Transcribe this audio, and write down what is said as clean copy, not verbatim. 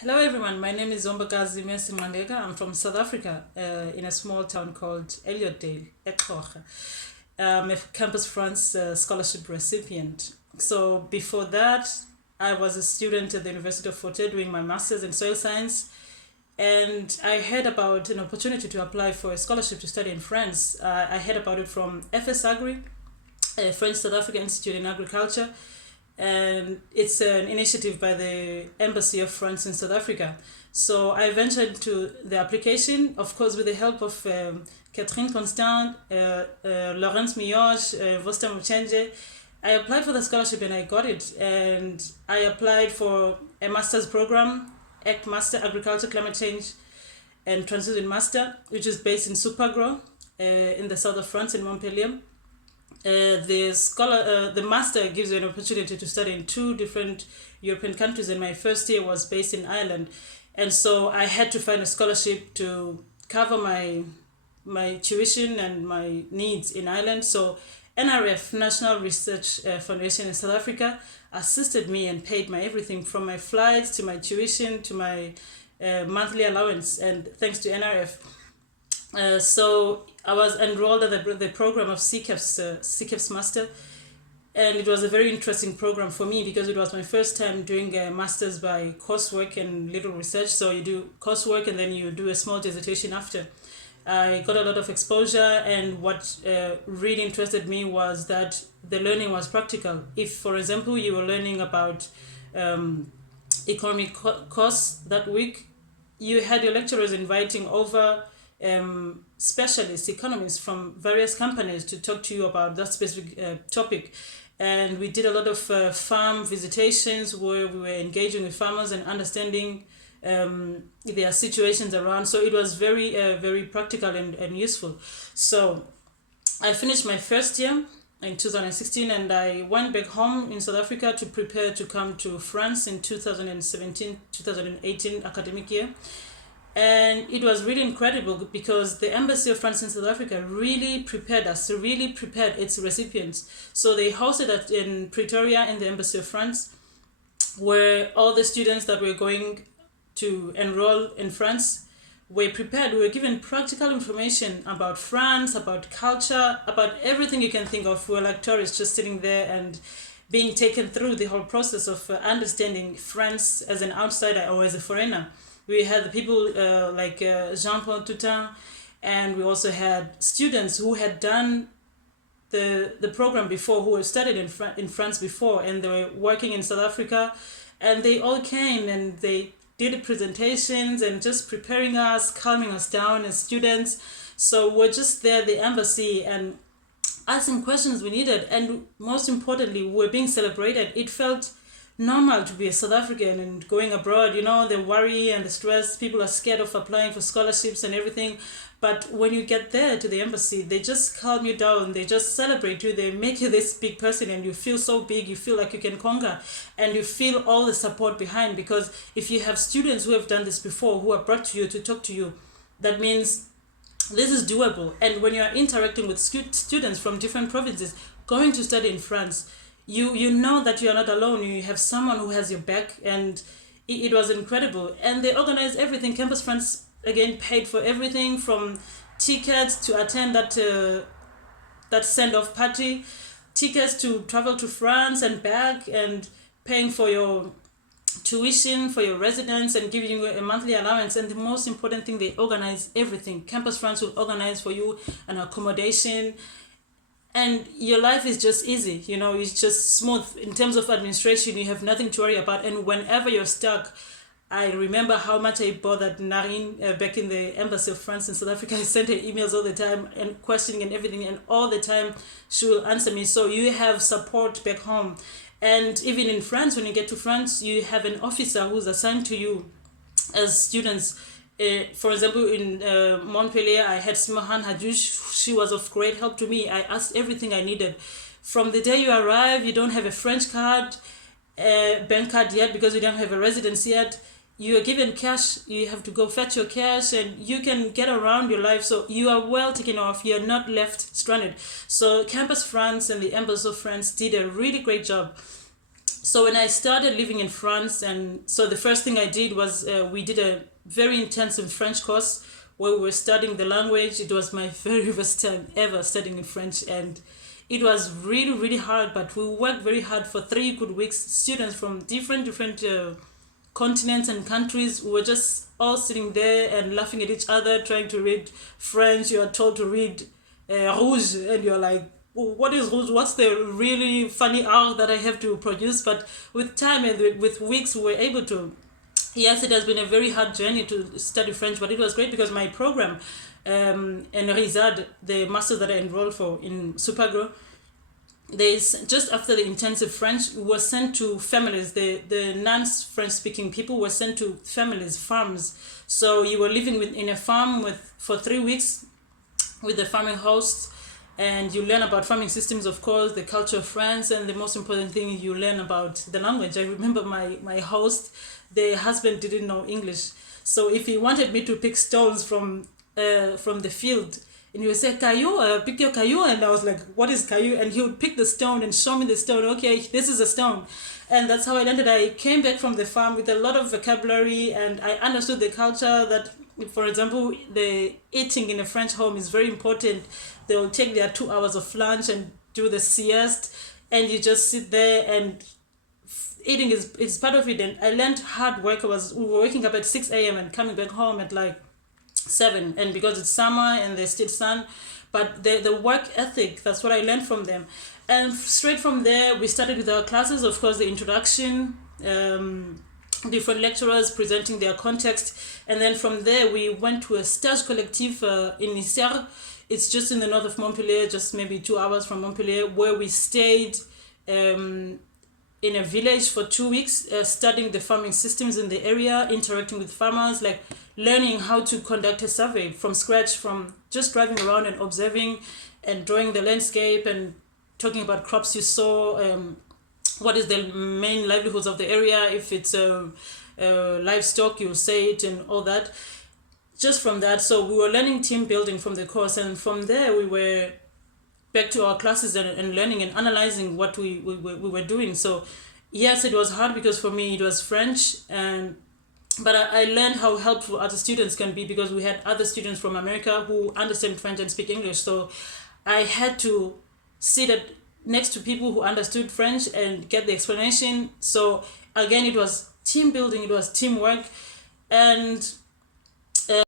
Hello everyone, my name is Hombakazi Nqandeka. I'm from South Africa, in a small town called Elliotdale, Eqhoga. I'm a Campus France scholarship recipient. So before that, I was a student at the University of Forte doing my master's in soil science, and I heard about an opportunity to apply for a scholarship to study in France. I heard about it from FS Agri, a French South African Institute in Agriculture, and it's an initiative by the Embassy of France in South Africa. So I ventured into the application, of course, with the help of Catherine Constant, Laurence Mioche, Vosta Muchenje. I applied for the scholarship and I got it. And I applied for a master's program, ACT Master, Agriculture, Climate Change, and Transition Master, which is based in Supagro in the south of France, in Montpellier. The master gives you an opportunity to study in two different European countries, and my first year was based in Ireland, and so I had to find a scholarship to cover my tuition and my needs in Ireland. So NRF, National Research Foundation in South Africa, assisted me and paid my everything from my flights to my tuition to my monthly allowance, and thanks to NRF. So I was enrolled at the program of CCAF's master, and it was a very interesting program for me because it was my first time doing a master's by coursework and little research. So you do coursework and then you do a small dissertation after. I got a lot of exposure, and what really interested me was that the learning was practical. If, for example, you were learning about economic costs that week, you had your lecturers inviting over specialists, economists from various companies to talk to you about that specific topic. And we did a lot of farm visitations where we were engaging with farmers and understanding their situations around. So it was very practical and useful. So I finished my first year in 2016, and I went back home in South Africa to prepare to come to France in 2017-2018 academic year. And it was really incredible because the Embassy of France in South Africa really prepared its recipients. So they hosted us in Pretoria in the Embassy of France, where all the students that were going to enroll in France were prepared. We were given practical information about France, about culture, about everything you can think of. We were like tourists just sitting there and being taken through the whole process of understanding France as an outsider or as a foreigner. We had the people like Jean-Paul Toutain, and we also had students who had done the program before, who had studied in France before, and they were working in South Africa, and they all came and they did presentations and just preparing us, calming us down as students. So we're just there, the embassy, and asking questions we needed, and most importantly, we're being celebrated. It felt normal to be a South African and going abroad. The worry and the stress, people are scared of applying for scholarships and everything. But when you get there to the embassy, they just calm you down, they just celebrate you, they make you this big person, and you feel so big, you feel like you can conquer, and you feel all the support behind. Because if you have students who have done this before, who are brought to you to talk to you, that means this is doable. And when you are interacting with students from different provinces going to study in France, you know that you are not alone. You have someone who has your back, and it was incredible. And they organized everything. Campus France again paid for everything from tickets to attend that send-off party, tickets to travel to France and back, and paying for your tuition, for your residence, and giving you a monthly allowance. And the most important thing, they organize everything. Campus France will organize for you an accommodation, and your life is just easy. It's just smooth. In terms of administration, you have nothing to worry about. And whenever you're stuck, I remember how much I bothered Narine back in the Embassy of France in South Africa. I sent her emails all the time and questioning and everything, and all the time she will answer me. So you have support back home. And even in France, when you get to France, you have an officer who's assigned to you as students. For example, in Montpellier, I had Simohan Hadouche. She was of great help to me. I asked everything I needed. From the day you arrive, you don't have a French card, bank card yet because you don't have a residence yet. You are given cash. You have to go fetch your cash, and you can get around your life. So you are well taken off. You are not left stranded. So Campus France and the Embassy of France did a really great job. So when I started living in France, and so the first thing I did was we did a very intensive French course where we were studying the language. It was my very first time ever studying in French, and it was really, really hard, but we worked very hard for 3 good weeks. Students from different continents and countries were just all sitting there and laughing at each other, trying to read French. You are told to read rouge, and you're like, what is rouge? What's the really funny art that I have to produce? But with time and with weeks, we were able to. Yes, it has been a very hard journey to study French, but it was great because my program, in Rizad, the master that I enrolled for in Supagro, just after the intensive French, we were sent to families. The non-French speaking people were sent to families, farms. So you were living in a farm for 3 weeks with the farming hosts, and you learn about farming systems, of course, the culture of France, and the most important thing, you learn about the language. I remember my host, the husband didn't know English, so if he wanted me to pick stones from the field, and he would say, caillou, pick your caillou, and I was like, what is caillou? And he would pick the stone and show me the stone. Okay, this is a stone. And that's how I learned it. I came back from the farm with a lot of vocabulary, and I understood the culture that, for example, the eating in a French home is very important. They will take their 2 hours of lunch and do the sieste, and you just sit there, and eating is part of it. And I learned hard work. We were waking up at 6 a.m. and coming back home at like 7, and because it's summer and there's still sun, but the work ethic, that's what I learned from them. And straight from there, we started with our classes, of course, the introduction, different lecturers presenting their context, and then from there we went to a stage collectif in Isère. It's just in the north of Montpellier, just maybe 2 hours from Montpellier, where we stayed in a village for 2 weeks, studying the farming systems in the area, interacting with farmers, like learning how to conduct a survey from scratch, from just driving around and observing and drawing the landscape and talking about crops you saw, what is the main livelihoods of the area, if it's livestock, you say it, and all that. Just from that, so we were learning team building from the course, and from there we were back to our classes and learning and analyzing what we were doing. So yes, it was hard because for me it was French, but I learned how helpful other students can be, because we had other students from America who understand French and speak English. So I had to sit next to people who understood French and get the explanation. So again, it was team building, it was teamwork. And